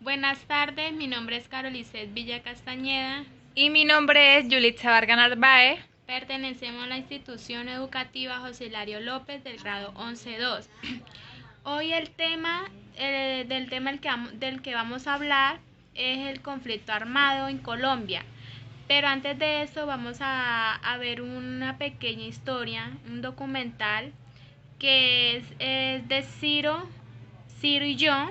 Buenas tardes, mi nombre es Carolicet Villa Castañeda. Y mi nombre es Yulitza Vargas Narváez. Pertenecemos a la institución educativa José Hilario López del grado 11-2. Hoy el tema del que vamos a hablar es el conflicto armado en Colombia. Pero antes de eso vamos a ver una pequeña historia, un documental que es de Ciro y yo,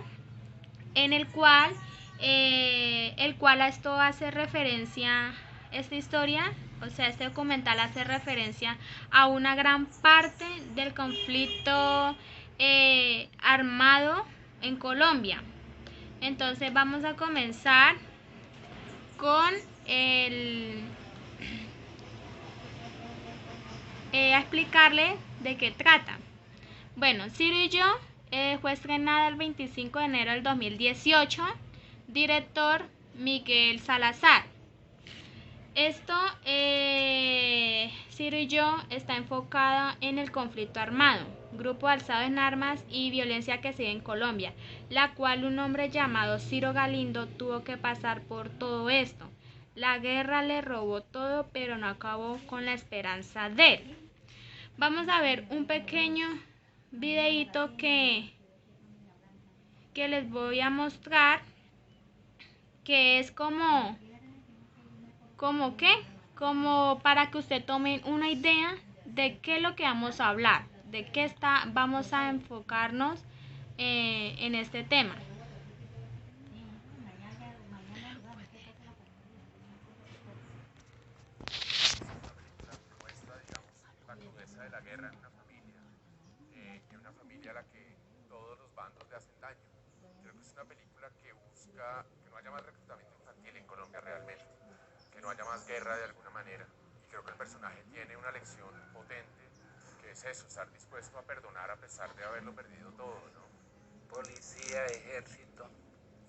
en el cual a esto hace referencia, esta historia, o sea, este documental hace referencia a una gran parte del conflicto armado en Colombia. Entonces vamos a comenzar con a explicarle de qué trata. Bueno, Ciro y yo fue estrenada el 25 de enero del 2018, director Miguel Salazar. Ciro y yo está enfocada en el conflicto armado, grupo alzado en armas y violencia que se ve en Colombia, la cual un hombre llamado Ciro Galindo tuvo que pasar por todo esto. La guerra le robó todo, pero no acabó con la esperanza de él. Vamos a ver un pequeño videíto que les voy a mostrar, que es como para que usted tomen una idea de qué es lo que vamos a hablar, vamos a enfocarnos en este tema. De la guerra en una familia a la que todos los bandos le hacen daño. Creo que es una película que busca que no haya más reclutamiento infantil en Colombia realmente, que no haya más guerra de alguna manera. Y creo que el personaje tiene una lección potente, que es eso, estar dispuesto a perdonar a pesar de haberlo perdido todo, ¿no? Policía, ejército,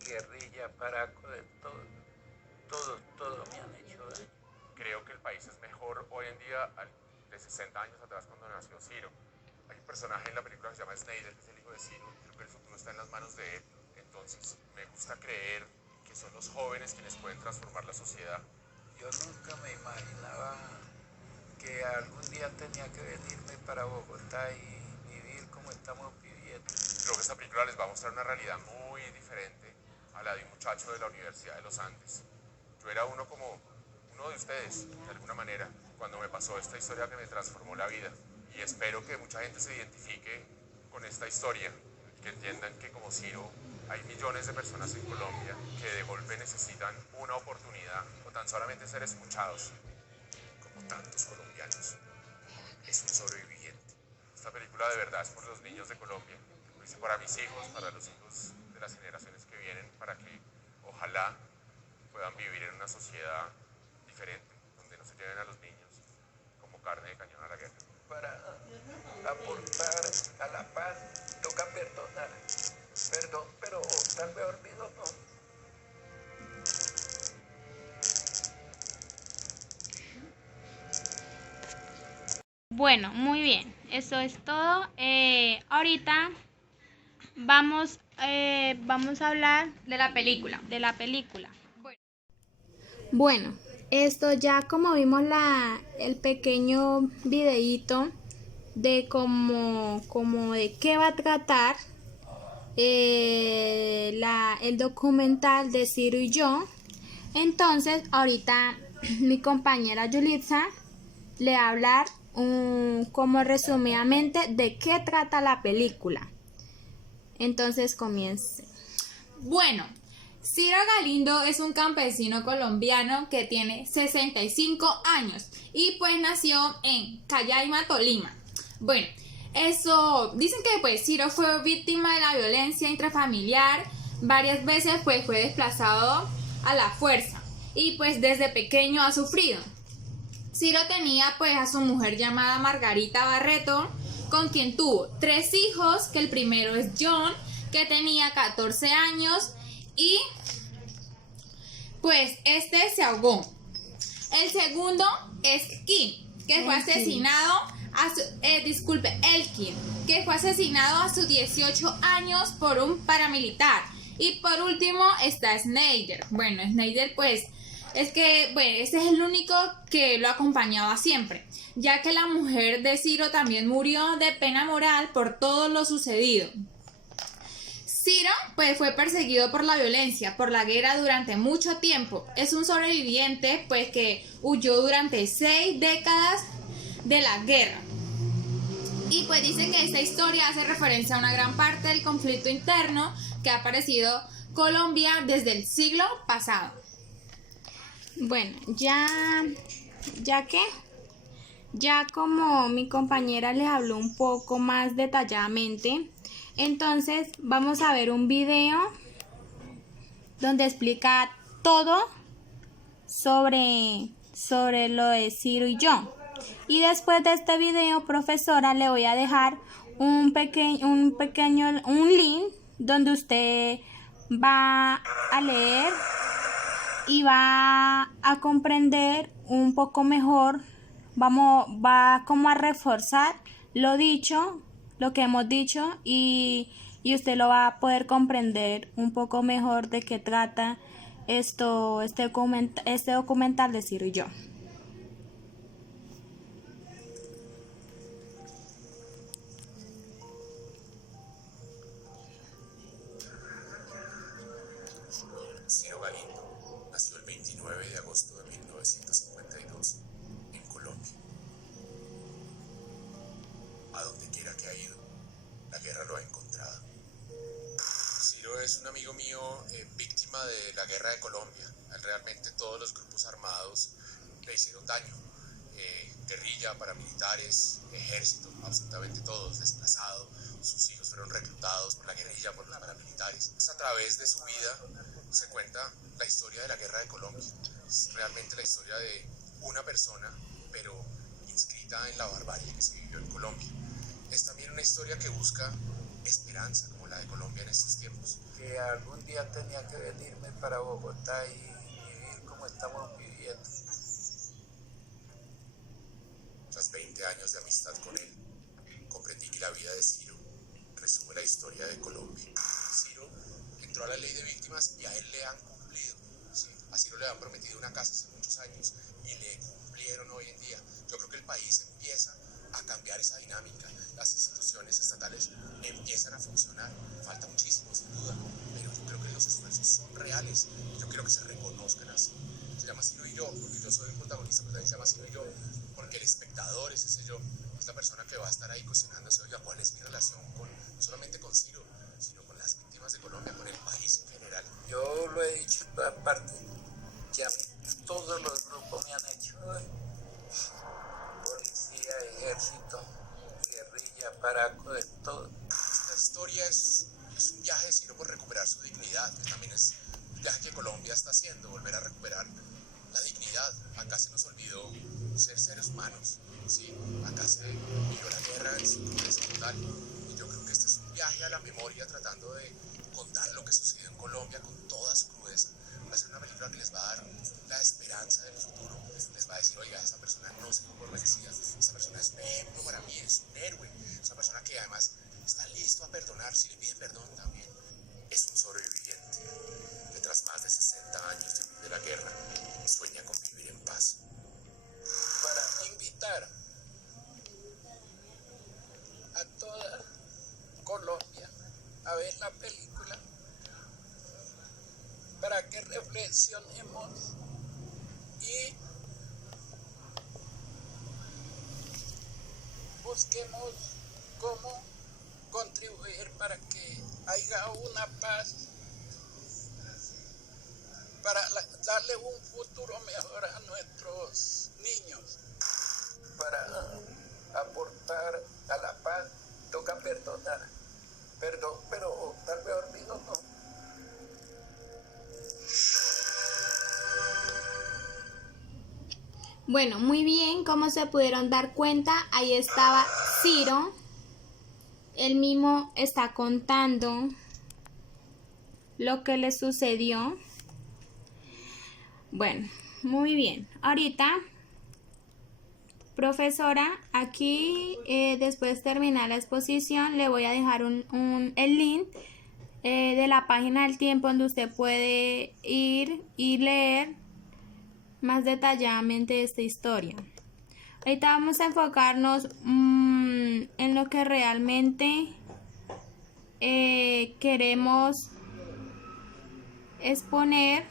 guerrilla, paraco, de todo me han hecho daño. Creo que el país es mejor hoy en día de 60 años atrás cuando nació Ciro. Hay un personaje en la película que se llama Snyder, que es el hijo de Ciro, creo que el futuro está en las manos de él. Entonces me gusta creer que son los jóvenes quienes pueden transformar la sociedad. Yo nunca me imaginaba que algún día tenía que venirme para Bogotá y vivir como estamos viviendo. Creo que esta película les va a mostrar una realidad muy diferente a la de un muchacho de la Universidad de los Andes. Yo era uno de ustedes, de alguna manera, cuando me pasó esta historia que me transformó la vida. Y espero que mucha gente se identifique con esta historia, que entiendan que como Ciro hay millones de personas en Colombia que de golpe necesitan una oportunidad o tan solamente ser escuchados, como tantos colombianos. Es un sobreviviente. Esta película de verdad es por los niños de Colombia, lo hice para mis hijos, para los hijos de las generaciones que vienen, para que ojalá puedan vivir en una sociedad diferente, donde no se lleven a los niños como carne de cañón a la guerra. Para aportar a la paz toca perdonar. Perdón, pero tal vez olvido no. Bueno, muy bien, eso es todo. Ahorita vamos a hablar De la película. de la película. Bueno, esto ya como vimos el pequeño videíto de como de qué va a tratar el documental de Ciro y yo. Entonces ahorita mi compañera Yulitza le va a hablar como resumidamente de qué trata la película. Entonces comience. Bueno, Ciro Galindo es un campesino colombiano que tiene 65 años y pues nació en Callaima, Tolima. Bueno, eso dicen que pues Ciro fue víctima de la violencia intrafamiliar, varias veces pues fue desplazado a la fuerza y pues desde pequeño ha sufrido. Ciro tenía pues a su mujer llamada Margarita Barreto, con quien tuvo 3 hijos, que el primero es John, que tenía 14 años y pues este se ahogó. El segundo es Kim, que fue asesinado Elkin, que fue asesinado a sus 18 años por un paramilitar. Y por último está Snyder. Bueno, Snyder pues es que, bueno, este es el único que lo acompañaba siempre, ya que la mujer de Ciro también murió de pena moral por todo lo sucedido. Ciro pues fue perseguido por la violencia, por la guerra durante mucho tiempo. Es un sobreviviente pues que huyó durante 6 décadas de la guerra. Y pues dice que esta historia hace referencia a una gran parte del conflicto interno que ha padecido Colombia desde el siglo pasado. Bueno, ya como mi compañera les habló un poco más detalladamente, entonces vamos a ver un video donde explica todo sobre lo de Ciro y yo. Y después de este video, profesora, le voy a dejar un link donde usted va a leer y va a comprender un poco mejor, va como a reforzar lo dicho, lo que hemos dicho, y usted lo va a poder comprender un poco mejor de qué trata este documental de Ciro y yo. Ciro Galindo nació el 29 de agosto de 1952 en Colombia. A donde quiera que ha ido, la guerra lo ha encontrado. Ciro es un amigo mío víctima de la guerra de Colombia. Realmente todos los grupos armados le hicieron daño. Guerrilla, paramilitares, ejército, absolutamente todos, desplazados. Sus hijos fueron reclutados por la guerrilla, por los paramilitares. A través de su vida se cuenta la historia de la guerra de Colombia. Es realmente la historia de una persona, pero inscrita en la barbarie que se vivió en Colombia. Es también una historia que busca esperanza, como la de Colombia en estos tiempos. Que algún día tenía que venirme para Bogotá y vivir como estamos viviendo. Tras 20 años de amistad con él, comprendí que la vida de Ciro resume la historia de Colombia. Ciro entró a la ley de víctimas y a él le han cumplido. ¿Sí? A Ciro le han prometido una casa hace muchos años y le cumplieron hoy en día. Yo creo que el país empieza a cambiar esa dinámica. Las instituciones estatales empiezan a funcionar. Falta muchísimo, sin duda, pero yo creo que los esfuerzos son reales y yo quiero que se reconozcan así. Se llama Ciro y yo, porque yo soy el protagonista, pero también se llama Ciro y yo, porque el espectador es ese yo, es la persona que va a estar ahí cuestionándose, oiga, ¿cuál es mi relación no solamente con Ciro, sino con las víctimas de Colombia, con el país en general? Yo lo he dicho en todas partes, que a mí todos los grupos me han hecho policía, ejército, guerrilla, paraco, de todo. Esta historia es un viaje de Ciro por recuperar su dignidad, que también es un viaje que Colombia está haciendo, volver a recuperar la dignidad. Acá se nos olvidó ser seres humanos, ¿sí? Acá se vivió la guerra en su crudeza total, y yo creo que este es un viaje a la memoria tratando de contar lo que sucedió en Colombia con toda su crudeza. Va a ser una película que les va a dar la esperanza del futuro, les va a decir, oiga, esta persona no se dio por vencida, esta persona es un ejemplo para mí, es un héroe, es una persona que además está listo a perdonar, si le piden perdón también. Es un sobreviviente que tras más de 60 años de la guerra sueña con vivir en paz. Para invitar a toda Colombia a ver la película, para que reflexionemos y busquemos cómo contribuir para que haya una paz, para darle un futuro mejor a nuestros niños. Para aportar a la paz toca perdonar. Perdón, pero tal vez olvido no. Bueno, muy bien, como se pudieron dar cuenta, ahí estaba Ciro. Él mismo está contando lo que le sucedió. Bueno, muy bien. Ahorita, profesora, aquí después de terminar la exposición, le voy a dejar el link de la página del tiempo, donde usted puede ir y leer más detalladamente esta historia. Ahorita vamos a enfocarnos en lo que realmente queremos exponer,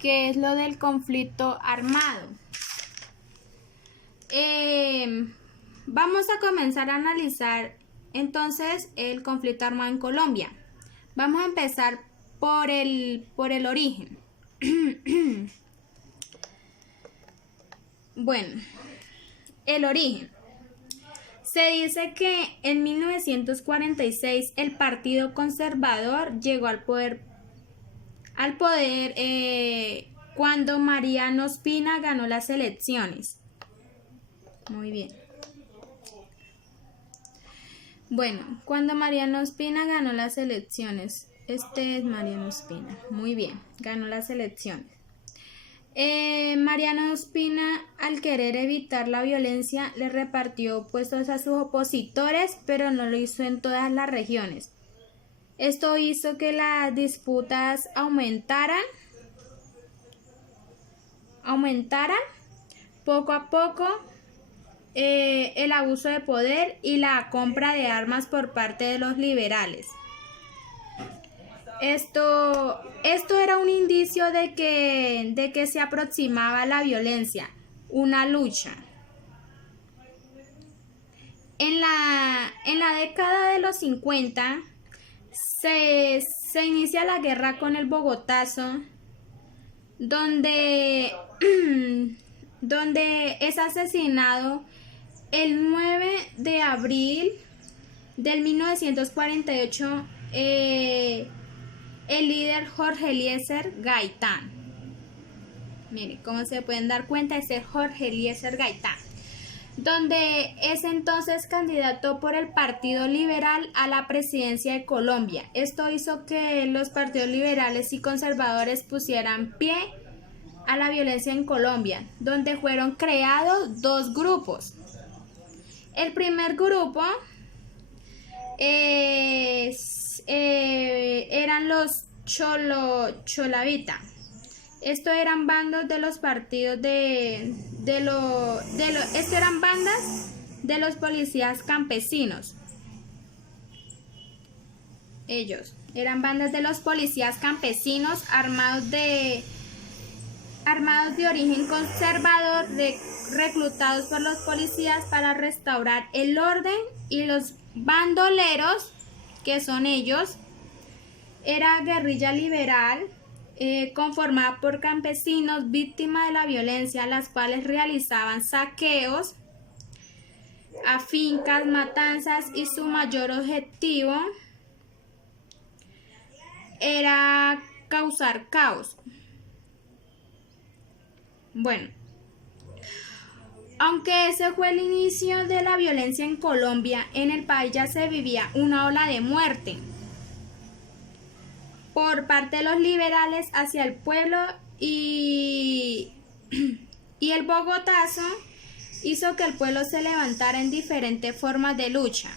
que es lo del conflicto armado. Vamos a comenzar a analizar entonces el conflicto armado en Colombia. Vamos a empezar por el origen. Bueno, el origen. Se dice que en 1946 el Partido Conservador llegó al poder cuando Mariano Ospina ganó las elecciones. Muy bien. Bueno, cuando Mariano Ospina ganó las elecciones. Este es Mariano Ospina. Muy bien, ganó las elecciones. Mariano Ospina, al querer evitar la violencia, le repartió puestos a sus opositores, pero no lo hizo en todas las regiones. Esto hizo que las disputas aumentaran poco a poco, el abuso de poder y la compra de armas por parte de los liberales. Esto era un indicio de que se aproximaba la violencia, una lucha. En la década de los 50 se inicia la guerra con el Bogotazo, donde es asesinado el 9 de abril del 1948 el líder Jorge Eliezer Gaitán. Mire, como se pueden dar cuenta, es el Jorge Eliezer Gaitán, donde es entonces candidato por el Partido Liberal a la presidencia de Colombia. Esto hizo que los partidos liberales y conservadores pusieran pie a la violencia en Colombia, donde fueron creados dos grupos. El primer grupo eran los Cholavita. Estos eran bandos de los partidos estos eran bandas de los policías campesinos. Ellos eran bandas de los policías campesinos armados de origen conservador, reclutados por los policías para restaurar el orden, y los bandoleros, que son ellos, era guerrilla liberal conformada por campesinos víctimas de la violencia, las cuales realizaban saqueos a fincas, matanzas, y su mayor objetivo era causar caos. Bueno, aunque ese fue el inicio de la violencia en Colombia, en el país ya se vivía una ola de muerte por parte de los liberales hacia el pueblo, y el Bogotazo hizo que el pueblo se levantara en diferentes formas de lucha.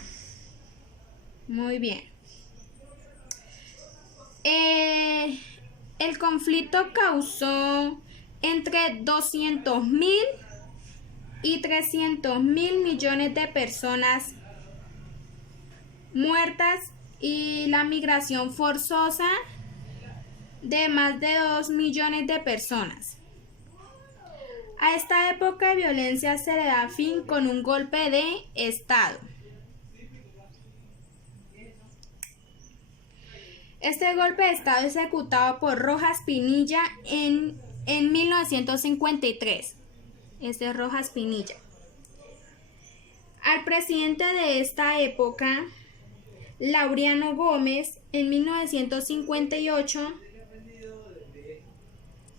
Muy bien. El conflicto causó entre 200.000 y 300.000 millones de personas muertas, y la migración forzosa de más de 2 millones de personas. A esta época de violencia se le da fin con un golpe de Estado. Este golpe de Estado es ejecutado por Rojas Pinilla en 1953. Este es Rojas Pinilla. Al presidente de esta época, Laureano Gómez, en 1958,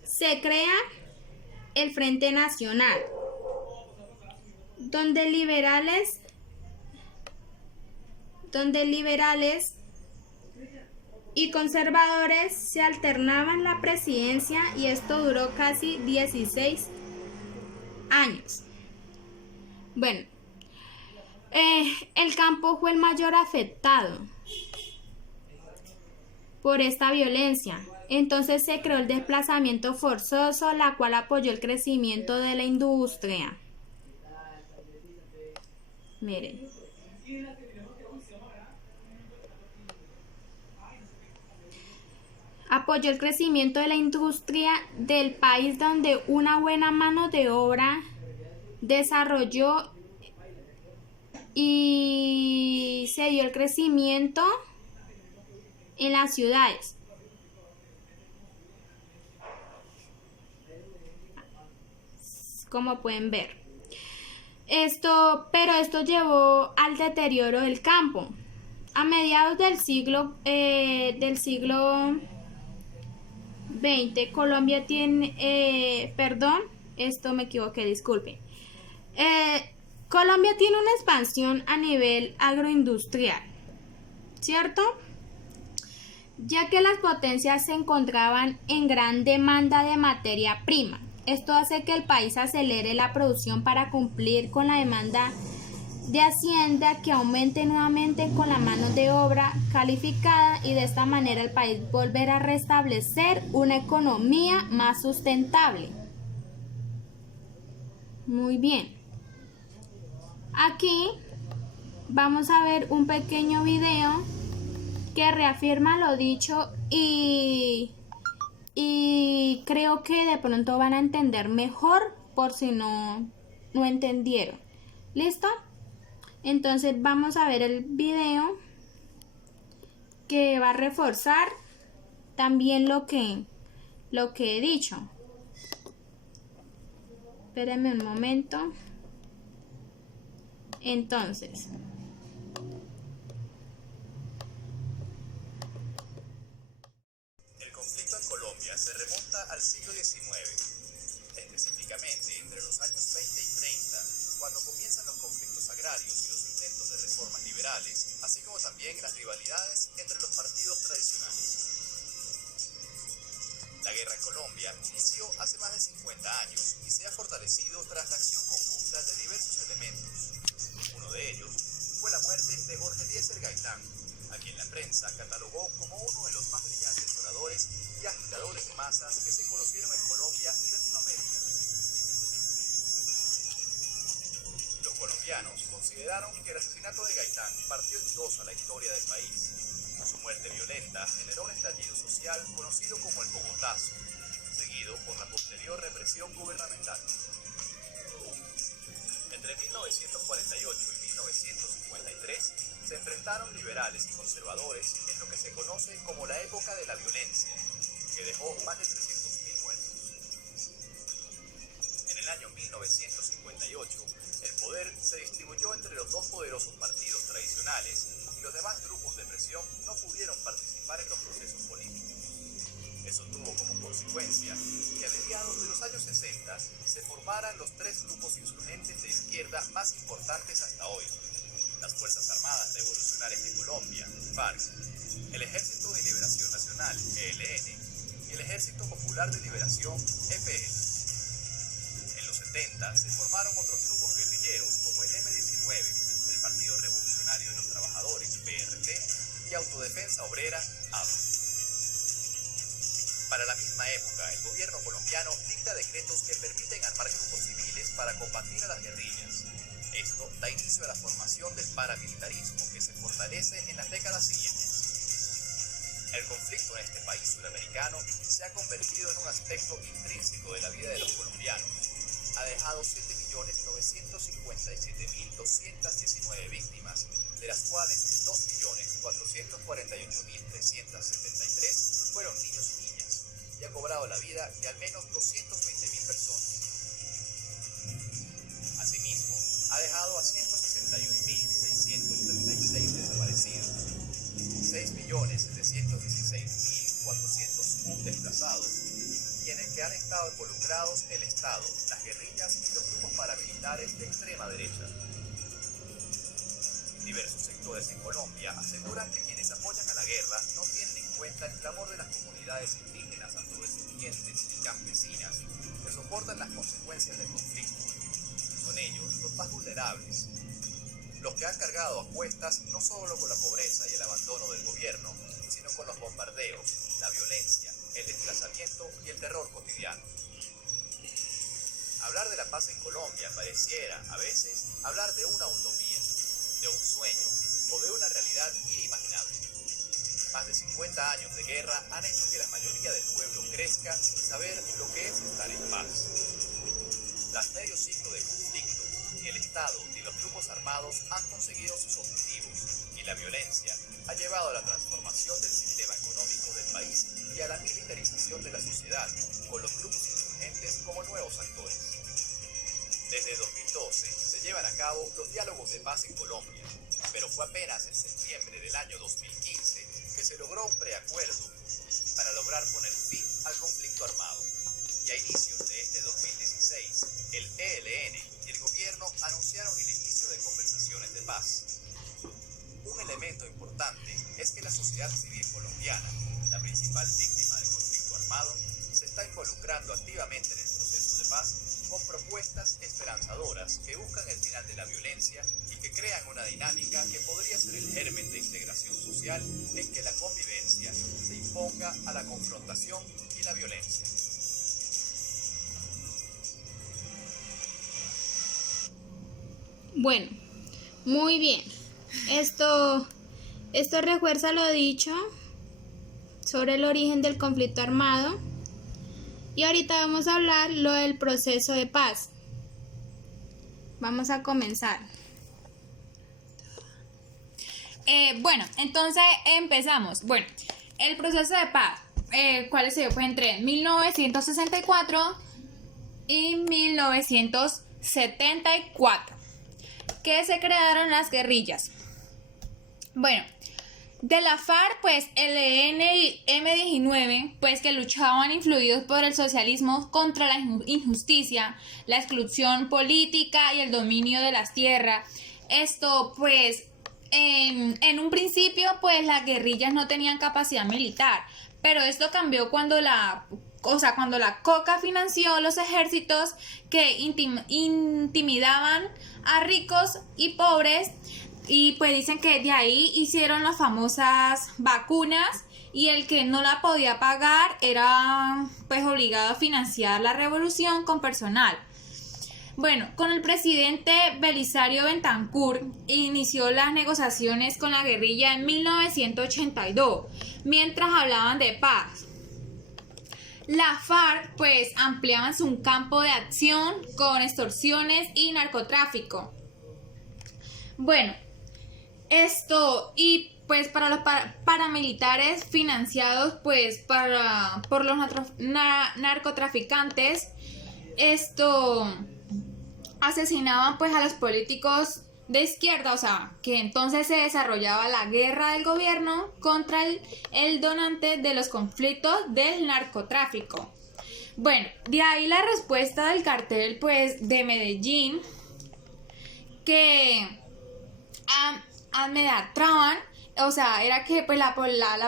se crea el Frente Nacional, donde liberales y conservadores se alternaban la presidencia, y esto duró casi 16 años. Bueno, el campo fue el mayor afectado. por esta violencia. Entonces se creó el desplazamiento forzoso, la cual apoyó el crecimiento de la industria. Miren. Apoyó el crecimiento de la industria del país, donde una buena mano de obra desarrolló y se dio el crecimiento en las ciudades. Como pueden ver. Pero esto llevó al deterioro del campo. A mediados del siglo XX, Colombia tiene, esto me equivoqué, disculpen. Colombia tiene una expansión a nivel agroindustrial, ¿cierto? Ya que las potencias se encontraban en gran demanda de materia prima. Esto hace que el país acelere la producción para cumplir con la demanda de Hacienda, que aumente nuevamente con la mano de obra calificada, y de esta manera el país volverá a restablecer una economía más sustentable. Muy bien. Aquí vamos a ver un pequeño video que reafirma lo dicho y creo que de pronto van a entender mejor por si no entendieron. ¿Listo? Entonces vamos a ver el video que va a reforzar también lo que he dicho. Espérenme un momento. Entonces, el conflicto en Colombia se remonta al siglo XIX, específicamente entre los años 20 y 30, cuando comienzan los conflictos agrarios y los intentos de reformas liberales, así como también las rivalidades entre los partidos tradicionales. La guerra en Colombia inició hace más de 50 años y se ha fortalecido tras la acción conjunta de diversos elementos. Uno de ellos fue la muerte de Jorge Eliezer Gaitán, a quien la prensa catalogó como uno de los más brillantes oradores y agitadores de masas que se conocieron en Colombia y Latinoamérica. Los colombianos consideraron que el asesinato de Gaitán partió en dos a la historia del país. Su muerte violenta generó un estallido social conocido como el Bogotazo, seguido por la posterior represión gubernamental. Entre 1948 y 1953 se enfrentaron liberales y conservadores en lo que se conoce como la época de la violencia, que dejó más de 300.000 muertos. En el año 1958, el poder se distribuyó entre los dos poderosos partidos tradicionales y los demás grupos de presión no pudieron participar en los procesos políticos. Eso tuvo como consecuencia que a mediados de los años 60 se formaran los tres grupos insurgentes de izquierda más importantes hasta hoy: las Fuerzas Armadas Revolucionarias de Colombia, FARC, el Ejército de Liberación Nacional, ELN, y el Ejército Popular de Liberación, EPL. En los 70 se formaron otros grupos guerrilleros como el M-19, el Partido Revolucionario de los Trabajadores, PRT, y Autodefensa Obrera, AUO. Para la misma época, el gobierno colombiano dicta decretos que permiten armar grupos civiles para combatir a las guerrillas. Esto da inicio a la formación del paramilitarismo, que se fortalece en las décadas siguientes. El conflicto en este país suramericano se ha convertido en un aspecto intrínseco de la vida de los colombianos. Ha dejado 7.957.219 víctimas, de las cuales 2.448.373 fueron niños y niñas, y ha cobrado la vida de al menos 220.000 personas. Asimismo, ha dejado a 161.636 desaparecidos, 6.716.401 desplazados, y en el que han estado involucrados el Estado, las guerrillas y los grupos paramilitares de extrema derecha. Diversos sectores en Colombia aseguran que quienes apoyan a la guerra no tienen en cuenta el clamor de las comunidades indígenas, afrodescendientes y campesinas que soportan las consecuencias del conflicto. Son ellos los más vulnerables, los que han cargado a cuestas no solo con la pobreza y el abandono del gobierno, sino con los bombardeos, la violencia, el desplazamiento y el terror cotidiano. Hablar de la paz en Colombia pareciera, a veces, hablar de una utopía, de un sueño o de una realidad inimaginable. Más de 50 años de guerra han hecho que la mayoría del pueblo crezca sin saber lo que es estar en paz. Tras medio siglo de conflicto, ni el Estado ni los grupos armados han conseguido sus objetivos y la violencia ha llevado a la transformación del sistema económico del país y a la militarización de la sociedad, con los grupos insurgentes como nuevos actores. Desde 2012 se llevan a cabo los diálogos de paz en Colombia, pero fue apenas en septiembre del año 2015 que se logró un preacuerdo para lograr poner fin al conflicto armado. Y a inicios de este 2016, el ELN y el gobierno anunciaron el inicio de conversaciones de paz. Un elemento importante es que la sociedad civil colombiana, la principal víctima del conflicto armado, se está involucrando activamente en el proceso de paz con propuestas esperanzadoras que buscan el final de la violencia y que crean una dinámica que podría ser el germen de integración social en que la convivencia se imponga a la confrontación y la violencia. Bueno, muy bien. Esto refuerza lo dicho sobre el origen del conflicto armado. Y ahorita vamos a hablar lo del proceso de paz. Vamos a comenzar. Bueno, entonces empezamos. Bueno, el proceso de paz, ¿cuál se dio? Fue entre 1964 y 1974, que se crearon las guerrillas. Bueno, de la FARC, pues el y M-19, pues que luchaban influidos por el socialismo contra la injusticia, la exclusión política y el dominio de las tierras. Esto, pues, en un principio, pues las guerrillas no tenían capacidad militar, pero esto cambió cuando la Coca financió los ejércitos que intimidaban a ricos y pobres. Y pues dicen que de ahí hicieron las famosas vacunas y el que no la podía pagar era pues obligado a financiar la revolución con personal. Bueno, con el presidente Belisario Betancur inició las negociaciones con la guerrilla en 1982, mientras hablaban de paz. La FARC pues ampliaban su campo de acción con extorsiones y narcotráfico. Bueno, y pues para los paramilitares financiados pues por los narcotraficantes, asesinaban pues a los políticos de izquierda, o sea, que entonces se desarrollaba la guerra del gobierno contra el donante de los conflictos del narcotráfico. Bueno, de ahí la respuesta del cartel pues de Medellín, que amedrentaban, o sea, era que pues la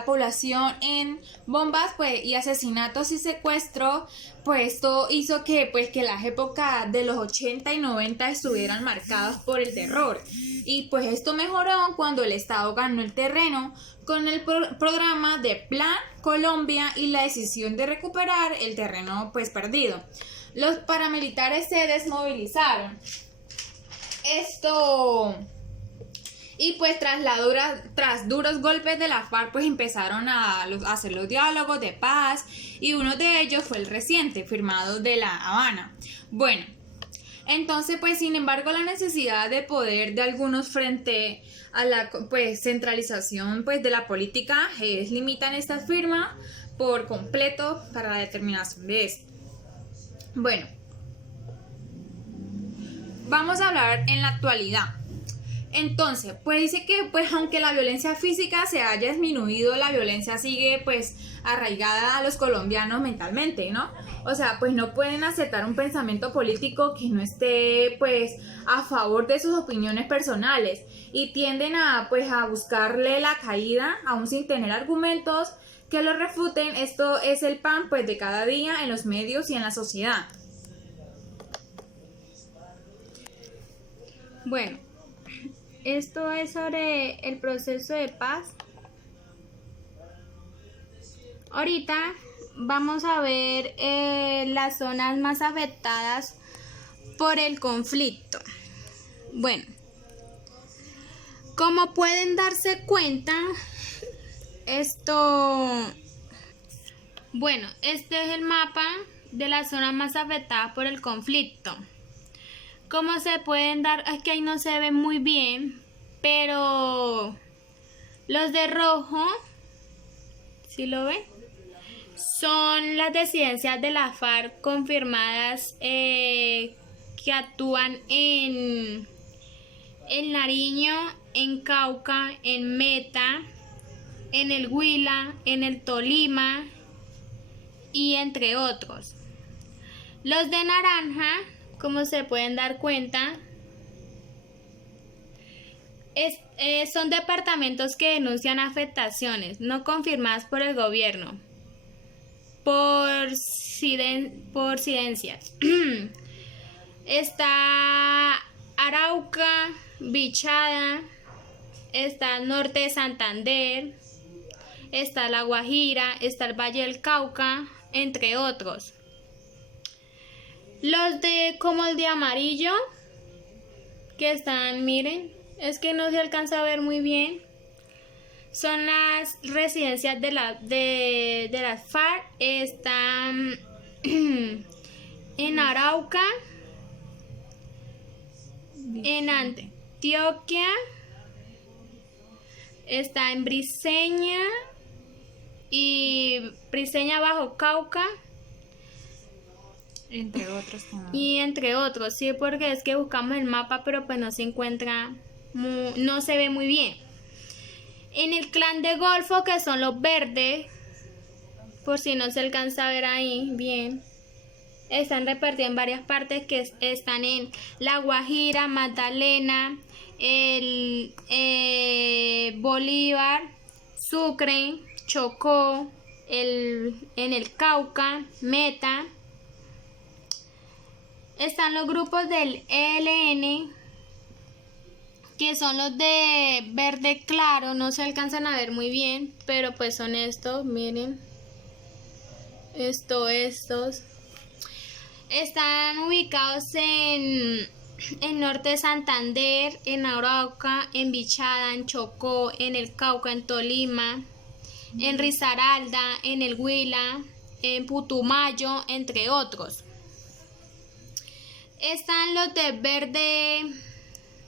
población en bombas pues y asesinatos y secuestro, pues esto hizo que las épocas de los 80 y 90 estuvieran marcadas por el terror. Y pues esto mejoró cuando el Estado ganó el terreno con el programa de Plan Colombia y la decisión de recuperar el terreno pues perdido. Los paramilitares se desmovilizaron. Y pues tras duros golpes de la FARC pues empezaron a hacer los diálogos de paz, y uno de ellos fue el reciente, firmado de La Habana. Bueno, entonces pues sin embargo la necesidad de poder de algunos frente a la pues centralización pues de la política limitan esta firma por completo para la determinación de esto. Bueno, vamos a hablar en la actualidad. Entonces, pues dice que pues aunque la violencia física se haya disminuido, la violencia sigue pues arraigada a los colombianos mentalmente, ¿no? O sea, pues no pueden aceptar un pensamiento político que no esté pues a favor de sus opiniones personales, y tienden a buscarle la caída aún sin tener argumentos que lo refuten. Esto es el pan pues de cada día en los medios y en la sociedad. Bueno, esto es sobre el proceso de paz. Ahorita vamos a ver las zonas más afectadas por el conflicto. Bueno, como pueden darse cuenta, este es el mapa de las zonas más afectadas por el conflicto. Como se pueden dar, es que ahí no se ve muy bien, pero los de rojo, ¿sí lo ven? Son las disidencias de la FARC confirmadas que actúan en Nariño, en Cauca, en Meta, en el Huila, en el Tolima y entre otros. Los de naranja, como se pueden dar cuenta, son departamentos que denuncian afectaciones no confirmadas por el gobierno por incidencias. Está Arauca, Bichada, está el norte de Santander, está La Guajira, está el Valle del Cauca, entre otros. Como el de amarillo, que están, miren, es que no se alcanza a ver muy bien, son las residencias de las FARC. Están en Arauca, en Antioquia, está en Briseña y Briseña Bajo Cauca, Entre otros también. y entre otros, sí, porque es que buscamos el mapa pero pues no se encuentra, no se ve muy bien. En el Clan de Golfo, que son los verdes, por si no se alcanza a ver ahí bien, están repartidos en varias partes, que están en La Guajira, Magdalena, Bolívar, Sucre, Chocó, en el Cauca, Meta. Están los grupos del ELN, que son los de verde claro, no se alcanzan a ver muy bien, pero pues son estos, miren, estos. Están ubicados en norte de Santander, en Arauca, en Bichada, en Chocó, en el Cauca, en Tolima, en Risaralda, en el Huila, en Putumayo, entre otros. Están los de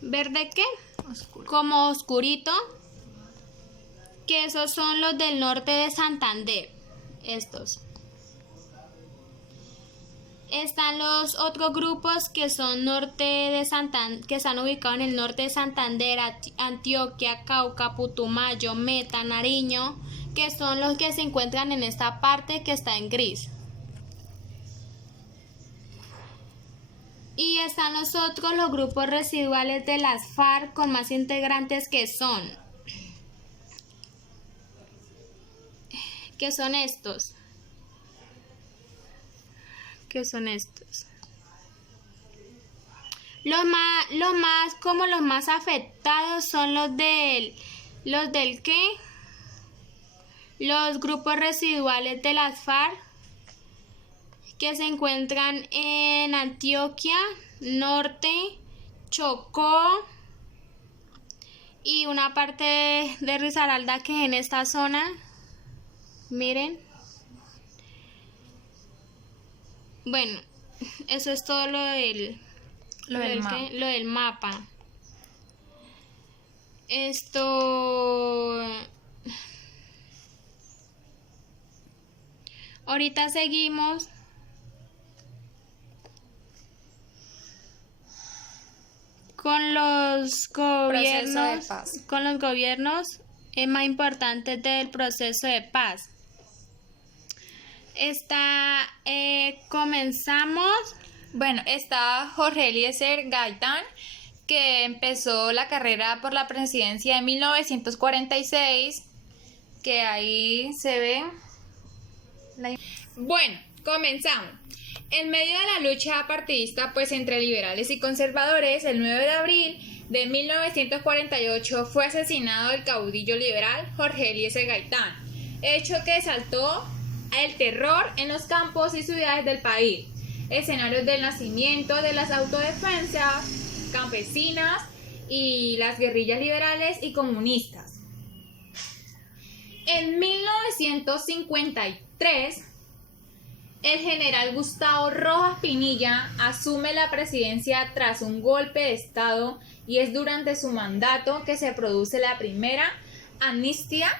¿verde qué? Oscuro. Como oscurito, que esos son los del norte de Santander, estos. Están los otros grupos que son norte de Santander, que están ubicados en el norte de Santander, Antioquia, Cauca, Putumayo, Meta, Nariño, que son los que se encuentran en esta parte que está en gris. Y están los grupos residuales de las FARC con más integrantes que son estos. Los más afectados son los grupos residuales de las FARC, que se encuentran en Antioquia, Norte, Chocó y una parte de Risaralda, que es en esta zona. Miren. Bueno, eso es todo lo del mapa. Ahorita seguimos con los gobiernos, más importantes del proceso de paz. Comenzamos. Bueno, está Jorge Eliezer Gaitán, que empezó la carrera por la presidencia en 1946, que ahí se ve. Bueno, comenzamos. En medio de la lucha partidista pues entre liberales y conservadores, el 9 de abril de 1948 fue asesinado el caudillo liberal Jorge Eliezer Gaitán, hecho que desató el terror en los campos y ciudades del país, escenarios del nacimiento de las autodefensas campesinas y las guerrillas liberales y comunistas. En 1953, el general Gustavo Rojas Pinilla asume la presidencia tras un golpe de Estado y es durante su mandato que se produce la primera amnistía,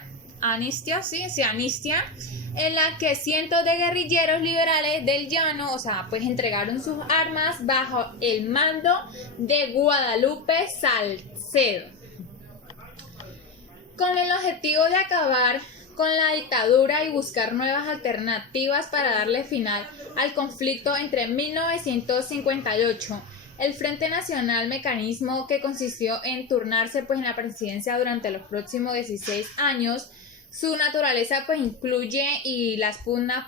en la que cientos de guerrilleros liberales del llano, entregaron sus armas bajo el mando de Guadalupe Salcedo, con el objetivo de acabar con la dictadura y buscar nuevas alternativas para darle final al conflicto. Entre 1958 el Frente Nacional, mecanismo que consistió en turnarse en la presidencia durante los próximos 16 años. Su naturaleza incluye y las pugnas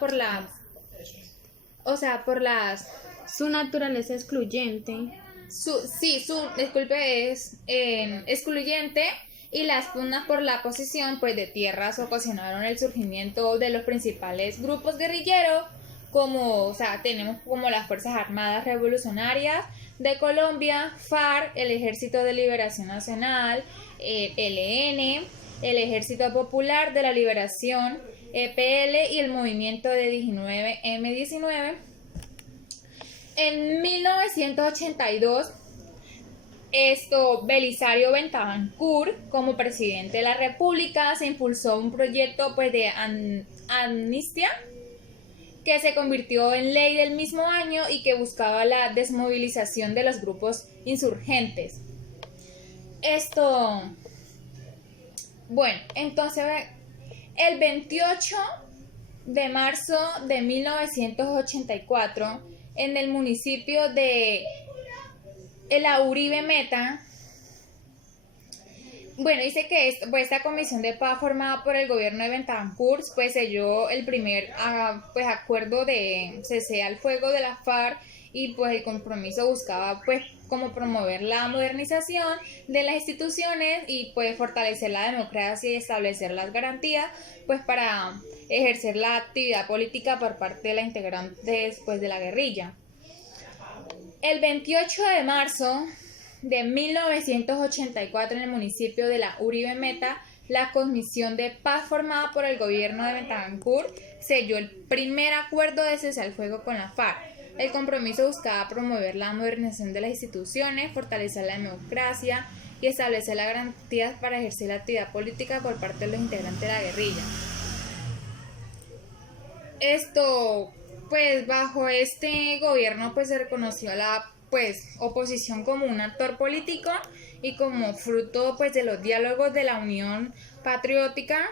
Su naturaleza excluyente. Es excluyente, y las pugnas por la posesión de tierras ocasionaron el surgimiento de los principales grupos guerrilleros, tenemos como las Fuerzas Armadas Revolucionarias de Colombia, FARC, el Ejército de Liberación Nacional, el ELN, el Ejército Popular de la Liberación, EPL, y el movimiento de 19M19. En 1982, Belisario Bentancur, como presidente de la República, se impulsó un proyecto de amnistía que se convirtió en ley del mismo año y que buscaba la desmovilización de los grupos insurgentes. El 28 de marzo de 1984, en el municipio de la Uribe Meta, dice que esta comisión de paz formada por el gobierno de Bentancur selló el primer acuerdo de cese al fuego de la FARC, y el compromiso buscaba como promover la modernización de las instituciones y fortalecer la democracia y establecer las garantías para ejercer la actividad política por parte de la integrante de la guerrilla. El 28 de marzo de 1984, en el municipio de la Uribe Meta, la comisión de paz formada por el gobierno de Bentancur selló el primer acuerdo de cese al fuego con la FARC. El compromiso buscaba promover la modernización de las instituciones, fortalecer la democracia y establecer las garantías para ejercer la actividad política por parte de los integrantes de la guerrilla. Bajo este gobierno se reconoció a la oposición como un actor político y como fruto de los diálogos de la Unión Patriótica,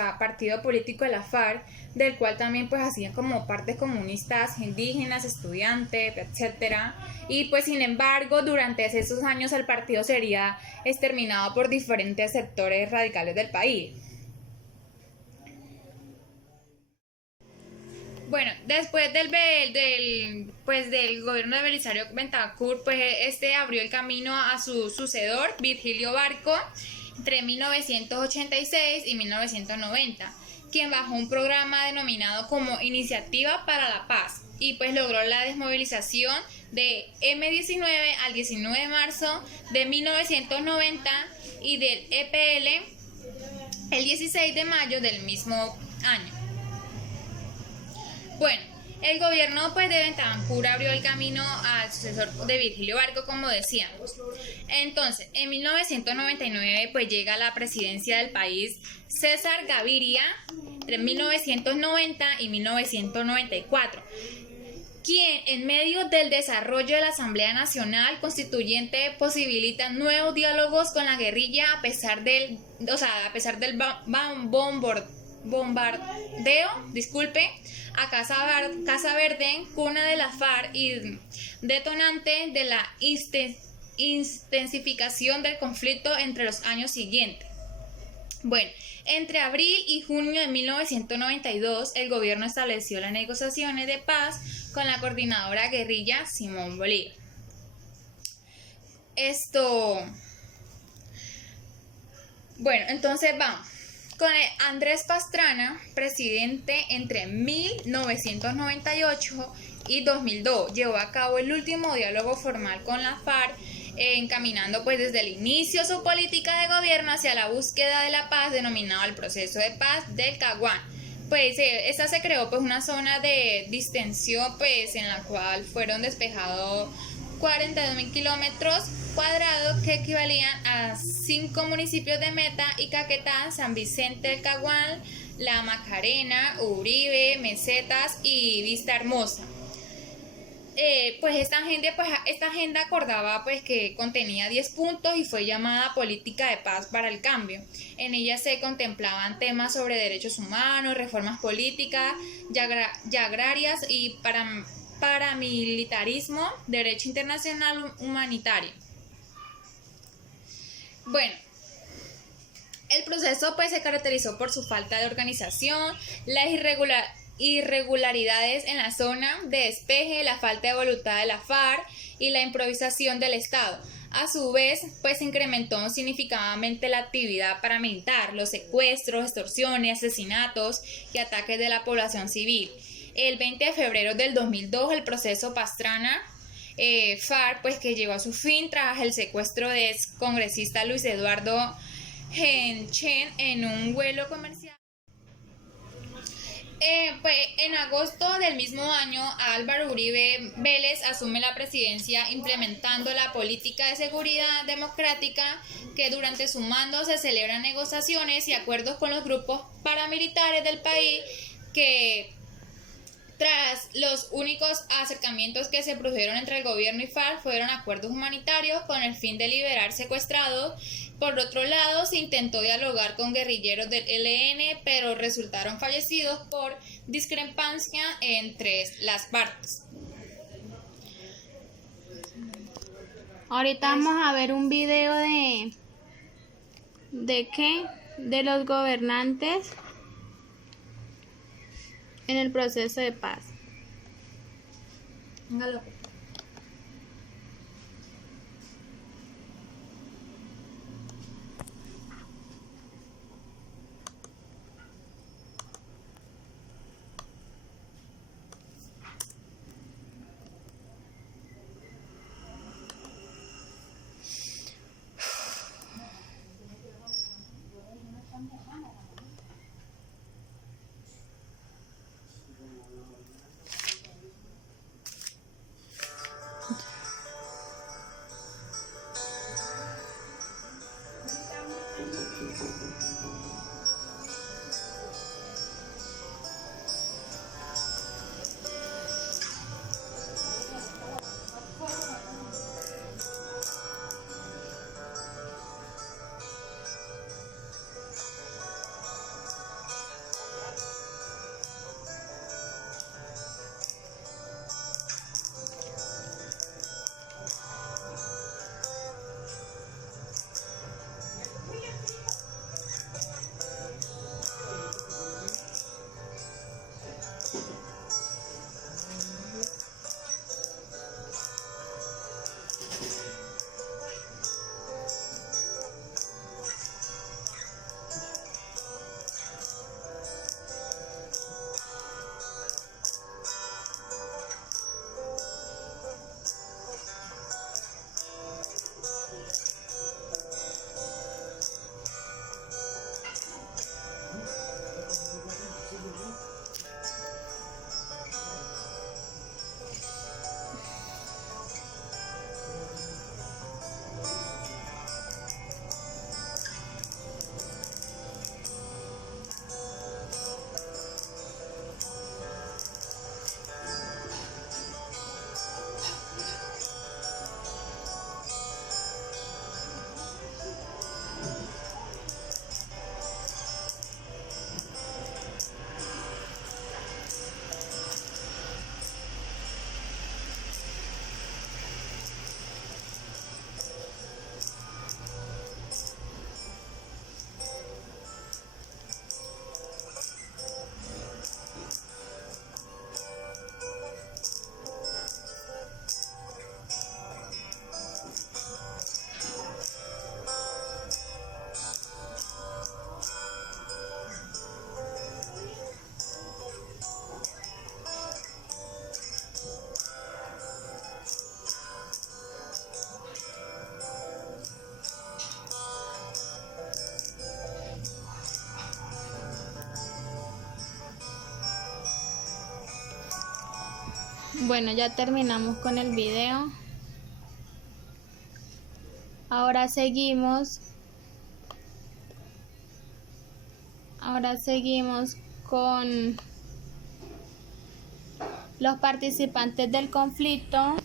a partido político de la FARC, del cual también hacían como partes comunistas, indígenas, estudiantes, etcétera. Y sin embargo, durante esos años el partido sería exterminado por diferentes sectores radicales del país. Después del gobierno de Belisario Bentancur, abrió el camino a su sucesor, Virgilio Barco, entre 1986 y 1990, quien bajo un programa denominado como Iniciativa para la Paz y logró la desmovilización de M19 al 19 de marzo de 1990 y del EPL el 16 de mayo del mismo año. El gobierno de Bentancur abrió el camino al sucesor de Virgilio Barco, como decíamos. Entonces, en 1999 llega a la presidencia del país César Gaviria, entre 1990 y 1994, quien en medio del desarrollo de la Asamblea Nacional Constituyente posibilita nuevos diálogos con la guerrilla a pesar del bombardeo, a Casa Verde, cuna de la FARC y detonante de la intensificación del conflicto entre los años siguientes. Entre abril y junio de 1992, el gobierno estableció las negociaciones de paz con la coordinadora guerrilla Simón Bolívar. Entonces vamos. con Andrés Pastrana, presidente entre 1998 y 2002. Llevó a cabo el último diálogo formal con la FARC, encaminando pues desde el inicio su política de gobierno hacia la búsqueda de la paz, denominado el proceso de paz del Caguán. Pues esta se creó pues una zona de distensión pues en la cual fueron despejados 42.000 kilómetros cuadrados que equivalían a 5 municipios de Meta y Caquetá, San Vicente del Caguán, La Macarena, Uribe, Mesetas y Vista Hermosa. Pues esta agenda acordaba pues que contenía 10 puntos y fue llamada Política de Paz para el Cambio. En ella se contemplaban temas sobre derechos humanos, reformas políticas y agrarias y paramilitarismo, derecho internacional humanitario. Bueno, el proceso pues se caracterizó por su falta de organización, las irregularidades en la zona de despeje, la falta de voluntad de la FARC y la improvisación del Estado. A su vez, pues incrementó significativamente la actividad paramilitar, los secuestros, extorsiones, asesinatos y ataques de la población civil. El 20 de febrero del 2002, el proceso Pastrana FARC, pues que llegó a su fin tras el secuestro del excongresista Luis Eduardo Henchen en un vuelo comercial. Pues en agosto del mismo año, Álvaro Uribe Vélez asume la presidencia implementando la política de seguridad democrática, que durante su mando se celebran negociaciones y acuerdos con los grupos paramilitares del país, que tras los únicos acercamientos que se produjeron entre el gobierno y FARC fueron acuerdos humanitarios con el fin de liberar secuestrados. Por otro lado, se intentó dialogar con guerrilleros del ELN, pero resultaron fallecidos por discrepancia entre las partes. Ahorita vamos a ver un video de los gobernantes en el proceso de paz. Hágalo. Bueno, ya terminamos con el video. Ahora seguimos con los participantes del conflicto.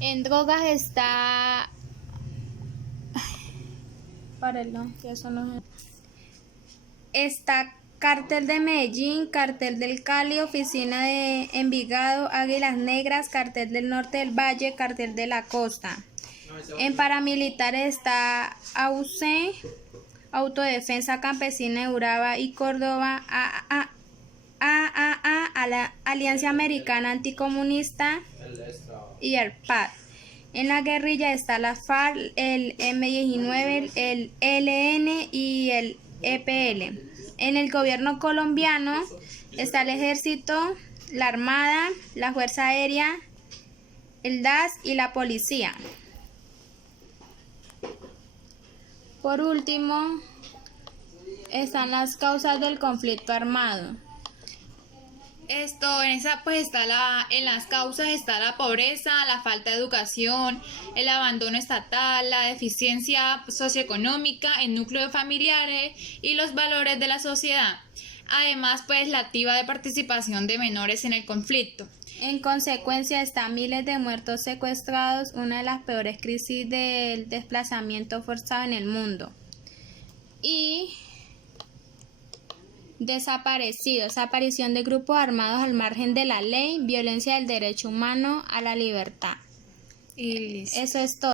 En drogas está... Está Cártel de Medellín, Cártel del Cali, Oficina de Envigado, Águilas Negras, Cártel del Norte del Valle, Cártel de la Costa. En paramilitares está AUC, Autodefensa Campesina de Urabá y Córdoba, a la Alianza Americana Anticomunista y el PAD. En la guerrilla está la FARC, el M-19, el ELN y el EPL. En el gobierno colombiano está el Ejército, la Armada, la Fuerza Aérea, el DAS y la Policía. Por último, están las causas del conflicto armado. En las causas está la pobreza, la falta de educación, el abandono estatal, la deficiencia socioeconómica, el núcleo familiares y los valores de la sociedad. Además, pues la activa de participación de menores en el conflicto. En consecuencia, están miles de muertos secuestrados, una de las peores crisis del desplazamiento forzado en el mundo. Y desaparecidos, aparición de grupos armados al margen de la ley, violencia del derecho humano a la libertad. Y listo. Eso es todo.